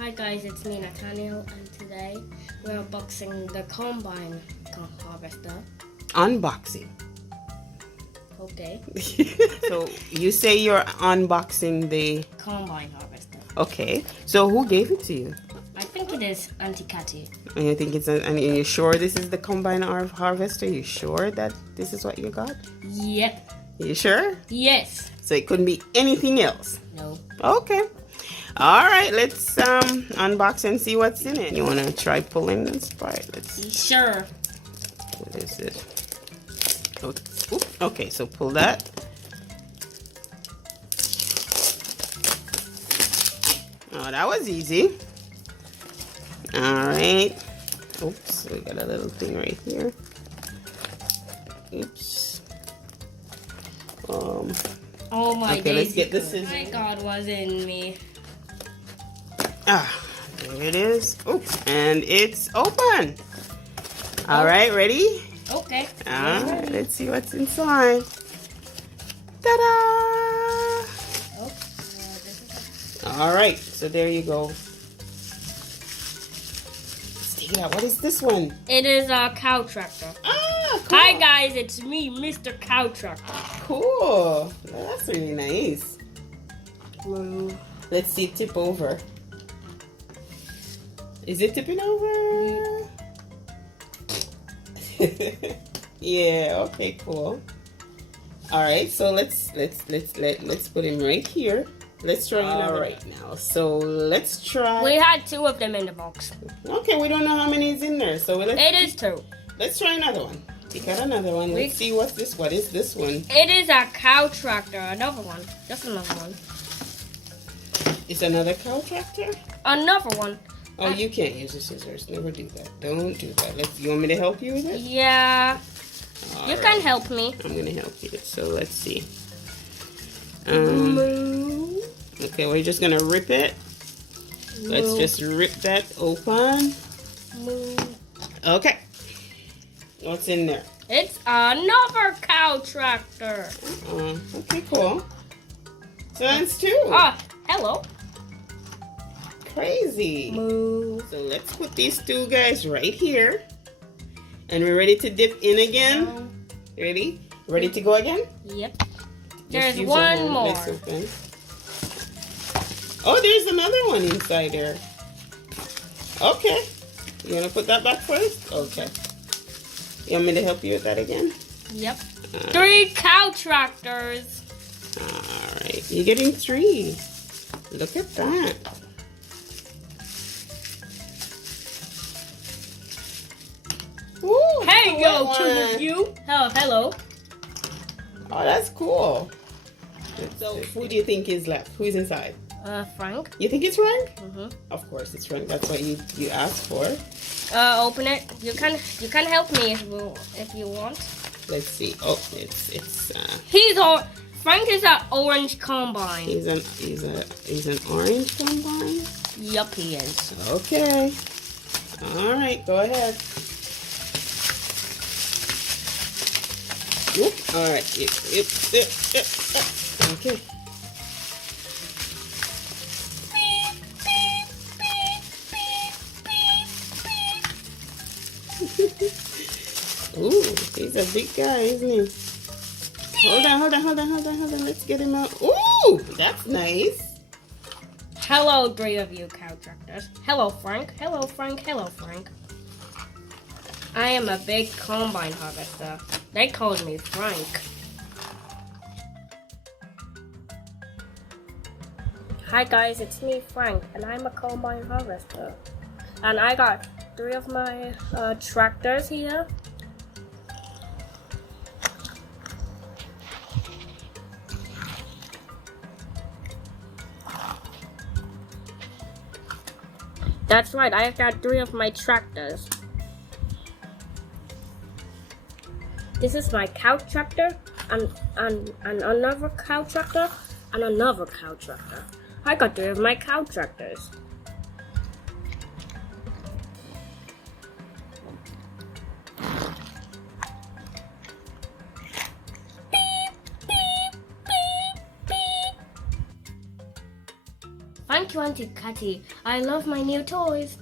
Hi guys, it's me Nathaniel, and today we're unboxing the combine harvester. Unboxing. Okay. So you say you're unboxing the Combine harvester. Okay. So who gave it to you? I think it is Auntie Cathy. And you think and you're sure this is the combine harvester? You sure that this is what you got? Yep. You sure? Yes. So it couldn't be anything else? No. Okay. All right, let's unbox and see what's in it. You want to try pulling this part? Let's see. Sure. What is it? Okay, so pull that. Oh, that was easy. All right. Oops, we got a little thing right here. Oops. Oh my Okay, let's get the scissors. scissors. My God was in me. There it is. Oh, and it's open. All right, ready? Okay. All right, let's see what's inside. Ta-da! Oh, All right, so there you go. Let's take it out. What is this one? it is a cow tractor. Ah, cool. Hi guys, it's me, Mr. Cow Tractor. Cool. That's really nice. Let's see, tip over. Is it tipping over? Yeah. Okay. Cool. All right. So let's put him right here. Let's try another right now. So let's try. We had two of them in the box. Okay. We don't know how many is in there. So It is two. let's try another one. Take out another one. Let's see what's this. What is this one? It is a cow tractor. Another one. Just another one. It's another cow tractor. Another one. Oh, you can't use the scissors. Never do that. Don't do that. You want me to help you with it? Yeah. All You right. can help me. I'm gonna help you. So let's see. Moo. Okay, we're just gonna rip it. Let's just rip that open. Moo. Okay. What's in there? It's another cow tractor. Okay, cool. So that's two. Hello. Crazy. Moo. So let's put these two guys right here. And we're ready to dip in again. Ready? Ready to go again? Yep. Just There's use one your hand. more. Let's open. Oh, there's another one inside there. Okay. You want to put that back first? Okay. You want me to help you with that again? Yep. 3 cow tractors. Alright. You're getting 3. Look at that. Ooh, Hey, yo, one. two of you. Hello. Oh, that's cool. So, who do you think is left? Who is inside? Frank. You think it's Frank? Mm-hmm. Of course, it's Frank. That's what you asked for. Open it. You can help me if you want. Let's see. Oh, it's Frank is an orange combine. he's an orange combine. Yup, he is. Okay. All right, go ahead. Yep. All right. Yep. Okay. Ooh, he's a big guy, isn't he? Hold on. Let's get him out. Ooh, that's nice. Hello, 3 of you cow tractors. Hello, Frank. Hello, Frank. I am a big combine harvester. They called me Frank. Hi guys, it's me, Frank, and I'm a combine harvester. And I got 3 of my tractors here. That's right, I got 3 of my tractors. This is my cow tractor, and another cow tractor, and another cow tractor. I got 3 of my cow tractors. Thank you, Auntie Catty. I love my new toys.